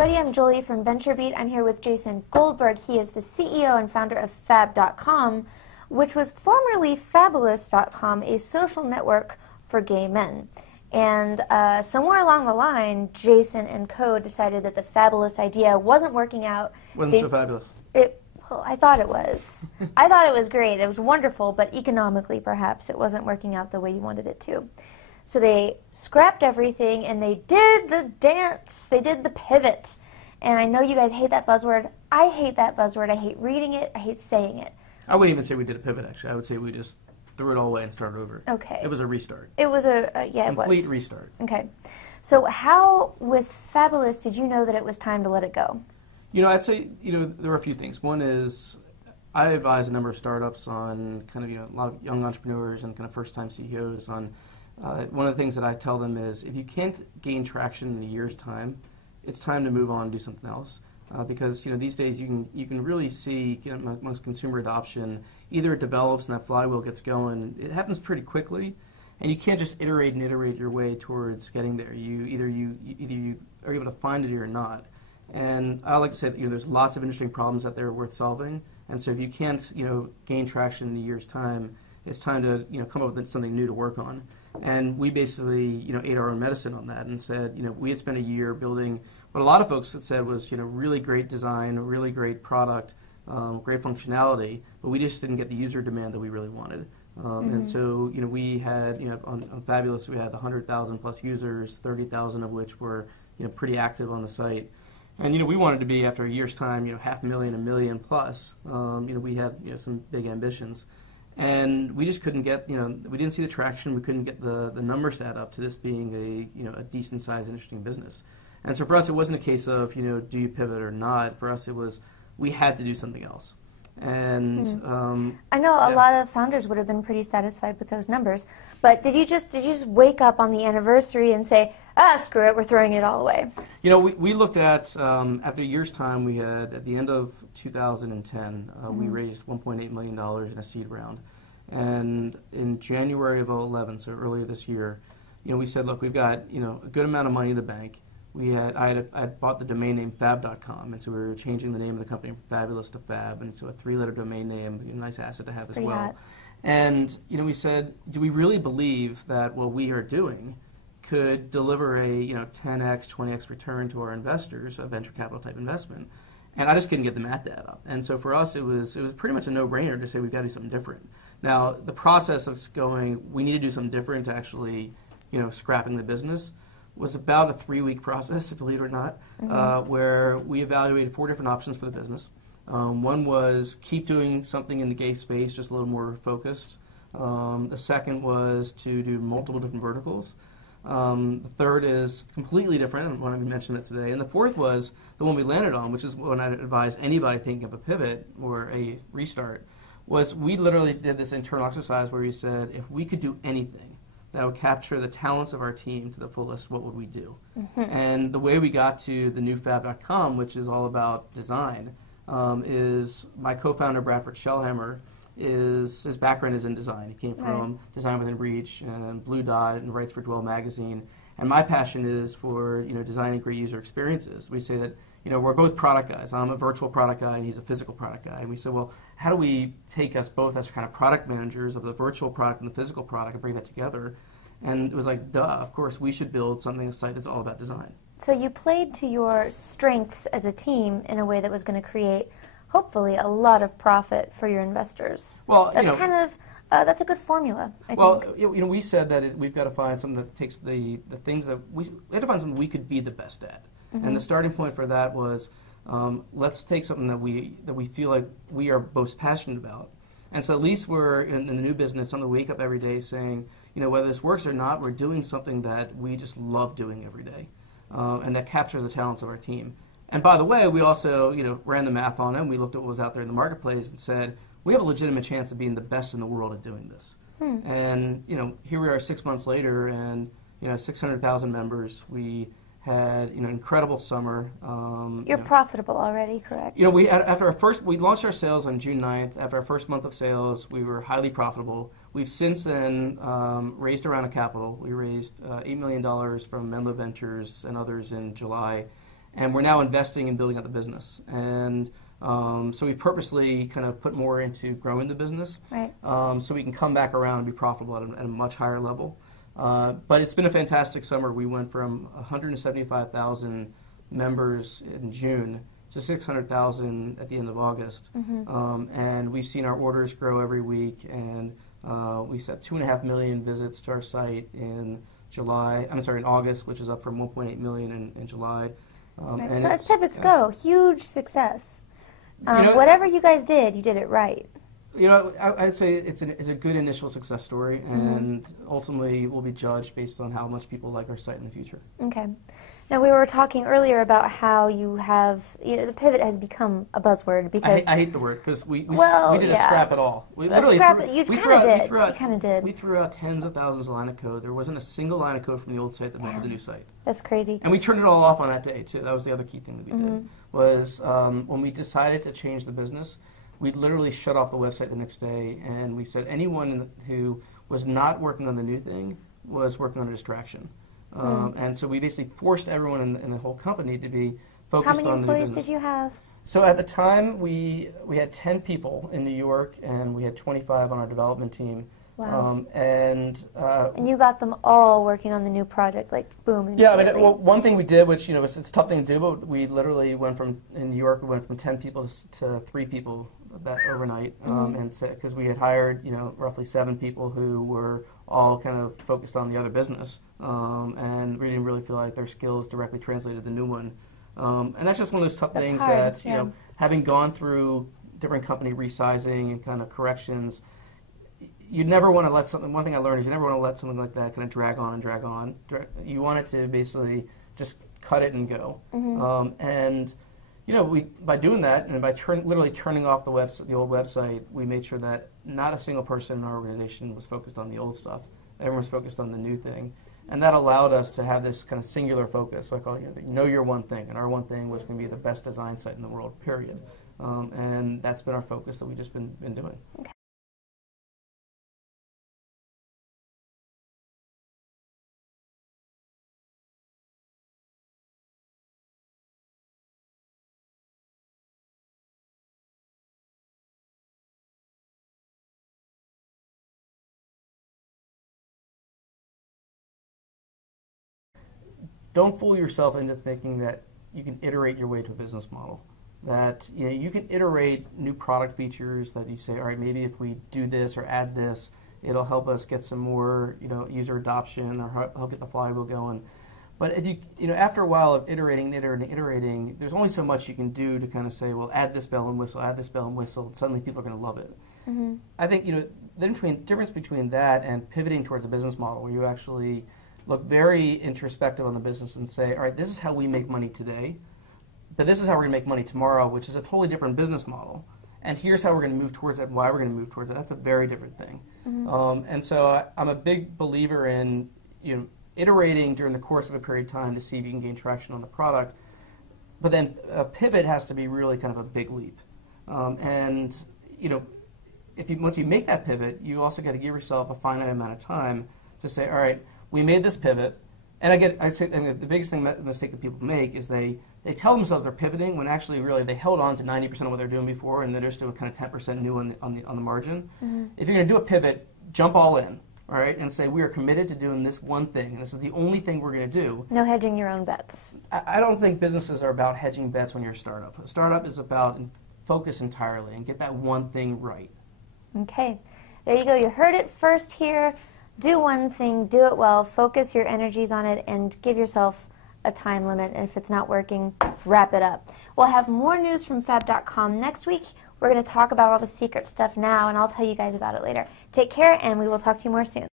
everybody. I'm Julie from VentureBeat. I'm here with Jason Goldberg. He is the CEO and founder of Fab.com, which was formerly Fabulous.com, a social network for gay men. And somewhere along the line, Jason and co. decided that the Fabulous idea wasn't working out. Wasn't so fabulous. Well, I thought it was. I thought it was great. It was wonderful, but economically, perhaps, it wasn't working out the way you wanted it to. So they scrapped everything, and they did the dance. They did the pivot. And I know you guys hate that buzzword. I hate that buzzword. I hate reading it. I hate saying it. I wouldn't even say we did a pivot, actually. I would say we just threw it all away and started over. Okay. It was a restart. It was yeah, it was. Complete restart. Okay. So how, with Fabulous, did you know that it was time to let it go? You know, I'd say, there were a few things. One is I advise a number of startups on kind of, a lot of young entrepreneurs and kind of first-time CEOs on one of the things that I tell them is if you can't gain traction in a year's time, it's time to move on and do something else. Because these days you can really see amongst consumer adoption, either it develops and that flywheel gets going. It happens pretty quickly, and you can't just iterate and iterate your way towards getting there. Either you are able to find it or you're not. And I like to say that there's lots of interesting problems out there worth solving. And so if you can't gain traction in a year's time, it's time to come up with something new to work on. And we basically ate our own medicine on that and said we had spent a year building what a lot of folks had said was really great design, really great product, great functionality, but we just didn't get the user demand that we really wanted. And so we had on Fabulous we had 100,000 plus users, 30,000 of which were pretty active on the site. And we wanted to be, after a year's time, 500,000, 1 million plus. We had some big ambitions, and we just couldn't get we didn't see the traction. We couldn't get the numbers to add up to this being a decent sized, interesting business. And so for us, it wasn't a case of do you pivot or not. For us, it was we had to do something else. And I know a lot of founders would have been pretty satisfied with those numbers. But did you just wake up on the anniversary and say, screw it, we're throwing it all away? We looked at, after a year's time, we had, at the end of 2010, we raised $1.8 million in a seed round. And in January of 2011, so earlier this year, we said, look, we've got, a good amount of money in the bank. I had bought the domain name Fab.com, and so we were changing the name of the company from Fabulous to Fab, and so a 3-letter domain name, a nice asset to have as well. Hot. And we said, do we really believe that what we are doing could deliver a 10x, 20x return to our investors, a venture capital type investment? And I just couldn't get the math to add up. And so for us, it was pretty much a no-brainer to say we've got to do something different. Now the process of going, we need to do something different to actually scrapping the business was about a 3-week process, believe it or not, where we evaluated 4 different options for the business. One was keep doing something in the gay space, just a little more focused. The second was to do multiple different verticals. The third is completely different, I want to mention that today. And the fourth was the one we landed on, which is when I advise anybody thinking of a pivot or a restart, was we literally did this internal exercise where we said, if we could do anything that would capture the talents of our team to the fullest, what would we do? And the way we got to the new Fab.com, which is all about design, is my co-founder, Bradford Shellhammer, his background is in design. He came from Design Within Reach and Blue Dot and writes for Dwell Magazine. And my passion is for designing great user experiences. We say that we're both product guys. I'm a virtual product guy and he's a physical product guy. And we said, well, how do we take us both as kind of product managers of the virtual product and the physical product and bring that together? And it was like, duh, of course, we should build something, a site that's all about design. So you played to your strengths as a team in a way that was going to create, hopefully, a lot of profit for your investors. Well, that's that's a good formula, I think. We said that we've got to find something that takes the things that we had to find something we could be the best at. And the starting point for that was, let's take something that we feel like we are most passionate about. And so at least we're in the new business, something to wake up every day saying, whether this works or not, we're doing something that we just love doing every day, and that captures the talents of our team. And by the way, we also, ran the math on it, and we looked at what was out there in the marketplace and said, we have a legitimate chance of being the best in the world at doing this. And, here we are 6 months later, and, 600,000 members. We had incredible summer. You're profitable already, correct? We launched our sales on June 9th. After our first month of sales, we were highly profitable. We've since then raised a round of capital. We raised $8 million from Menlo Ventures and others in July. and we're now investing in building out the business. And so we purposely kind of put more into growing the business, right. So we can come back around and be profitable at a much higher level. But it's been a fantastic summer. We went from 175,000 members in June to 600,000 at the end of August. And we've seen our orders grow every week, and we set 2.5 million visits to our site in August, which is up from 1.8 million in July. Right. And so as pivots go, huge success. Whatever you guys did, you did it right. I'd say it's a good initial success story, and ultimately we'll be judged based on how much people like our site in the future. Okay. Now, we were talking earlier about how you have, the pivot has become a buzzword because... I hate the word because we didn't scrap it all. We kind of did. We threw out tens of thousands of line of code. There wasn't a single line of code from the old site that went to the new site. That's crazy. And we turned it all off on that day, too. That was the other key thing that we did, was when we decided to change the business, we literally shut off the website the next day, and we said anyone who was not working on the new thing was working on a distraction. And so we basically forced everyone in the whole company to be focused on the new business. How many employees did you have? So at the time, we had 10 people in New York, and we had 25 on our development team. Wow. And you got them all working on the new project, like boom. Yeah, one thing we did, which it's a tough thing to do, but we literally went from 10 people to 3 people that overnight, and because we had hired roughly 7 people who were all kind of focused on the other business, and we didn't really feel like their skills directly translated the new one, and that's just one of those tough things hard, that having gone through different company resizing and kind of corrections, you never want to let something. One thing I learned is you never want to let something like that kind of drag on and drag on. You want it to basically just cut it and go, and by doing that and by literally turning off the old website, we made sure that not a single person in our organization was focused on the old stuff. Everyone was focused on the new thing. And that allowed us to have this kind of singular focus. So I call it, know your one thing. And our one thing was going to be the best design site in the world, period. And that's been our focus that we've just been doing. Okay. Don't fool yourself into thinking that you can iterate your way to a business model. That you can iterate new product features that you say, all right, maybe if we do this or add this, it'll help us get some more user adoption or help get the flywheel going. But if after a while of iterating, there's only so much you can do to kind of say, well, add this bell and whistle, and suddenly people are going to love it. I think the difference between that and pivoting towards a business model where you actually look very introspective on the business and say, all right, this is how we make money today, but this is how we're going to make money tomorrow, which is a totally different business model. And here's how we're going to move towards it and why we're going to move towards it. That's a very different thing. And so I'm a big believer in iterating during the course of a period of time to see if you can gain traction on the product. But then a pivot has to be really kind of a big leap. And once you make that pivot, you also got to give yourself a finite amount of time to say, all right, we made this pivot, and I'd say the biggest mistake that people make is they tell themselves they're pivoting when actually really they held on to 90% of what they're doing before, and they're just doing kind of 10% new on the margin. If you're going to do a pivot, jump all in, all right, and say we are committed to doing this one thing, and this is the only thing we're going to do. No hedging your own bets. I don't think businesses are about hedging bets when you're a startup. A startup is about focus entirely and get that one thing right. Okay, there you go. You heard it first here. Do one thing, do it well, focus your energies on it, and give yourself a time limit. And if it's not working, wrap it up. We'll have more news from Fab.com next week. We're going to talk about all the secret stuff now, and I'll tell you guys about it later. Take care, and we will talk to you more soon.